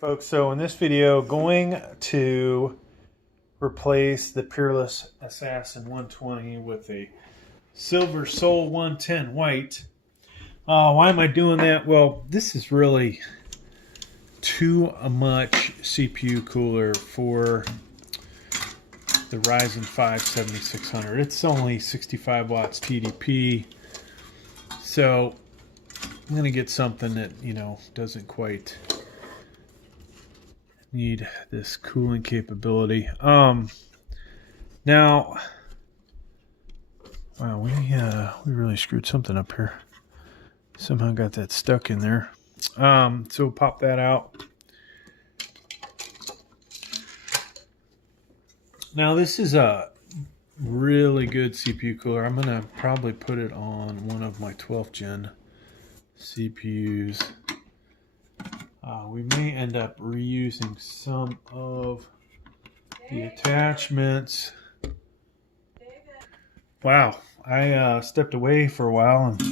Folks, so in this video, going to replace the Peerless Assassin 120 with a Silver Soul 110 white. Why am I doing that? Well, this is really too much CPU cooler for the Ryzen 5 7600. It's only 65 watts TDP, so I'm going to get something that, doesn't quite need this cooling capability. Now, wow, we really screwed something up here. Somehow got that stuck in there. So we'll pop that out. Now this is a really good CPU cooler. I'm gonna probably put it on one of my 12th gen CPUs. We may end up reusing some of the attachments. Wow, I stepped away for a while and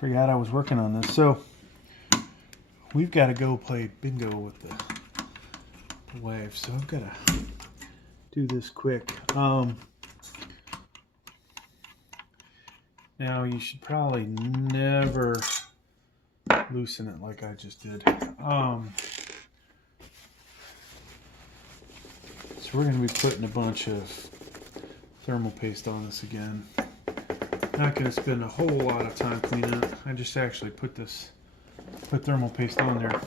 forgot I was working on this. So we've got to go play bingo with the wife. So I've got to do this quick. Now you should probably never loosen it like I just did. So we're going to be putting a bunch of thermal paste on this again. Not going to spend a whole lot of time cleaning it. I just actually put thermal paste on there.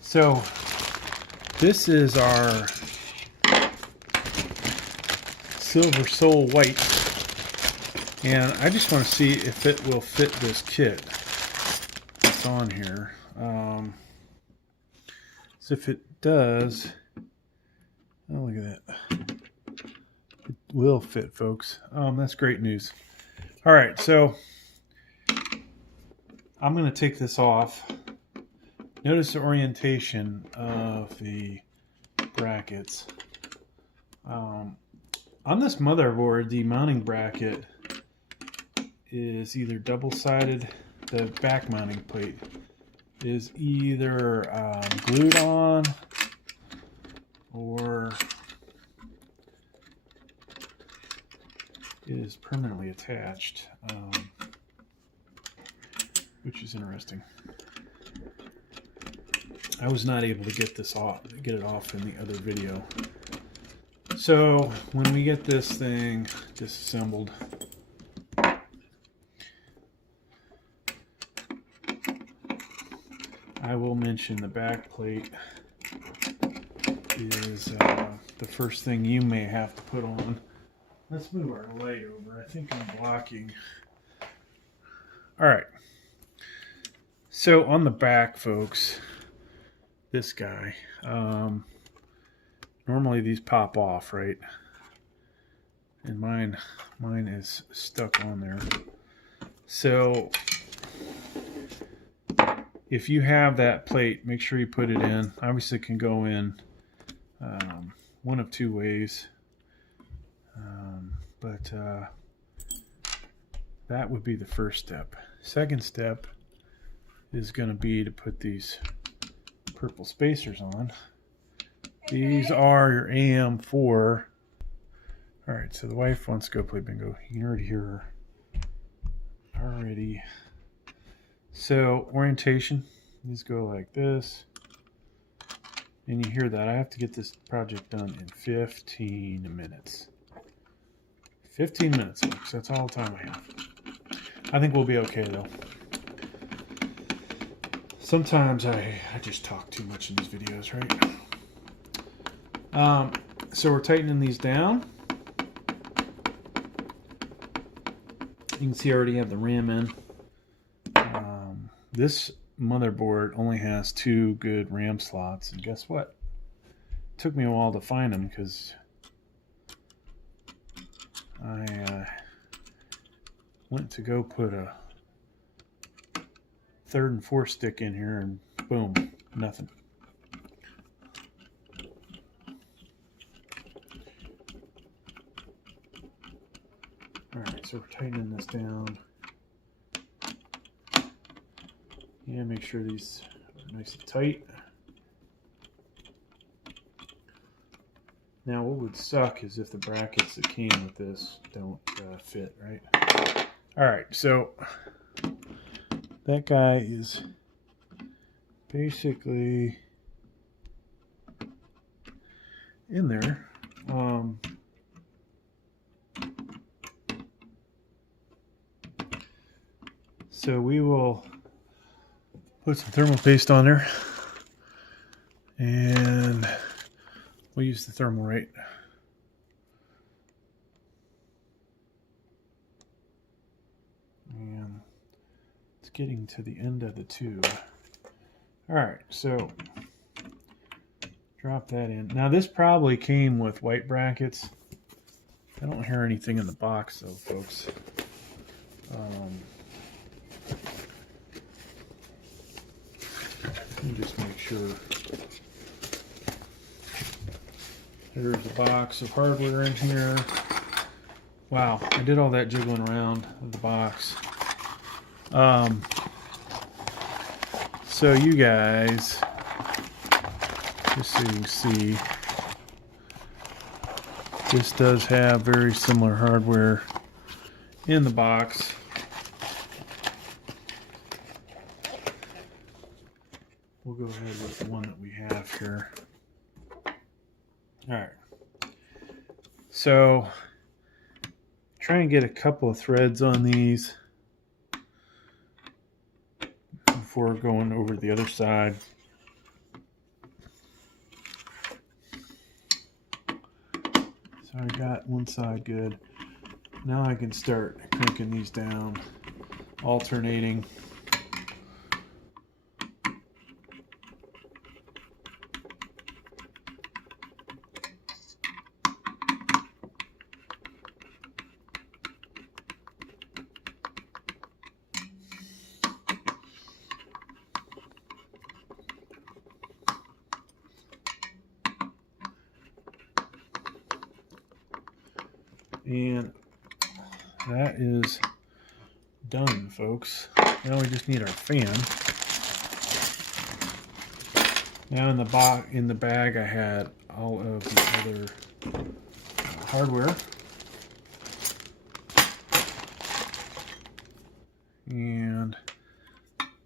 So this is our Silver Soul white, and I just want to see if it will fit this kit that's on here. So if it does, oh, look at that. It will fit, folks. That's great news. All right, so I'm going to take this off. Notice the orientation of the brackets. On this motherboard, the mounting bracket is either double-sided. The back mounting plate is either glued on or it is permanently attached, which is interesting. I was not able to get it off in the other video. So when we get this thing disassembled, I will mention the back plate is the first thing you may have to put on. Let's move our light over. I think I'm blocking. All right. So on the back, folks, this guy, normally these pop off, right? And mine is stuck on there. So if you have that plate, make sure you put it in. Obviously, it can go in one of two ways. But that would be the first step. Second step is going to be to put these purple spacers on. These are your AM5. All right, so the wife wants to go play bingo. You can already hear her. Already. So orientation, these go like this. And you hear that. I have to get this project done in 15 minutes. 15 minutes, folks. That's all the time I have. I think we'll be okay, though. Sometimes I just talk too much in these videos, right? So we're tightening these down. You can see I already have the RAM in. This motherboard only has 2 good RAM slots, and guess what? It took me a while to find them because I went to go put a 3rd and 4th stick in here, and boom, nothing. Alright, so we're tightening this down. Yeah, make sure these are nice and tight. Now, what would suck is if the brackets that came with this don't fit, right? All right, so that guy is basically in there. So we will put some thermal paste on there, and we'll use the thermal rate. And it's getting to the end of the tube. All right, so drop that in. Now this probably came with white brackets. I don't hear anything in the box though, folks. Let me just make sure. There's a box of hardware in here. Wow, I did all that jiggling around of the box. So you guys, just so you can see, this does have very similar hardware in the box. We'll go ahead with the one that we have here. All right. So try and get a couple of threads on these before going over to the other side. So I got one side good. Now I can start cranking these down, alternating. And that is done, folks. Now we just need our fan. Now in the bag I had all of the other hardware. And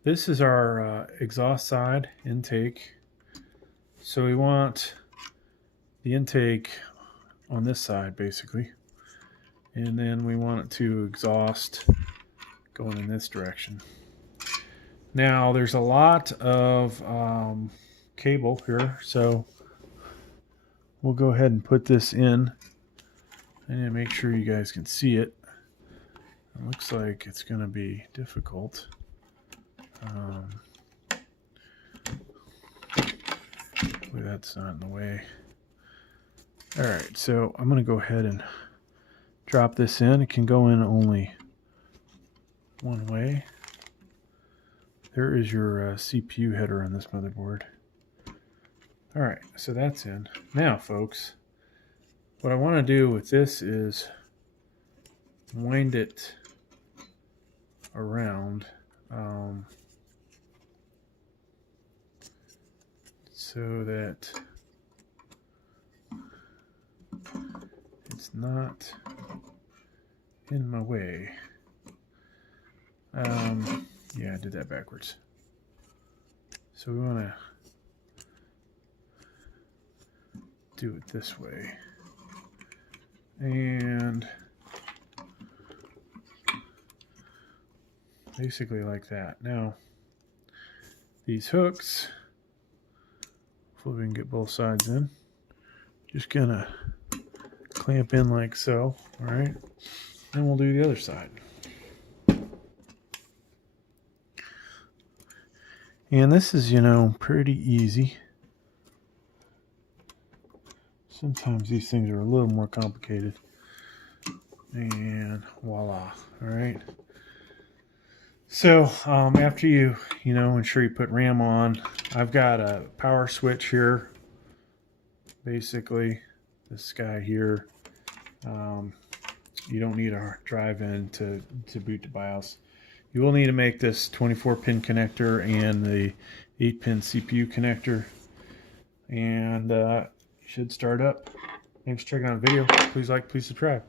this is our exhaust side intake. So we want the intake on this side basically. And then we want it to exhaust going in this direction. Now there's a lot of cable here, so we'll go ahead and put this in and make sure you guys can see it. It looks like it's going to be difficult. Hopefully that's not in the way. All right, so I'm going to go ahead and drop this in. It can go in only one way. There is your CPU header on this motherboard. All right, so that's in. Now, folks, what I want to do with this is wind it around so that it's not in my way. Yeah, I did that backwards. So we want to do it this way. And basically like that. Now, these hooks, hopefully we can get both sides in. Just gonna clamp in like so, all right? And we'll do the other side. And this is, you know, pretty easy. Sometimes these things are a little more complicated. And voila, all right? So after you ensure you put RAM on, I've got a power switch here. Basically, this guy here. You don't need a drive-in to boot to BIOS. You will need to make this 24-pin connector and the 8-pin CPU connector, and it should start up Thanks for checking out the video. Please like, please subscribe.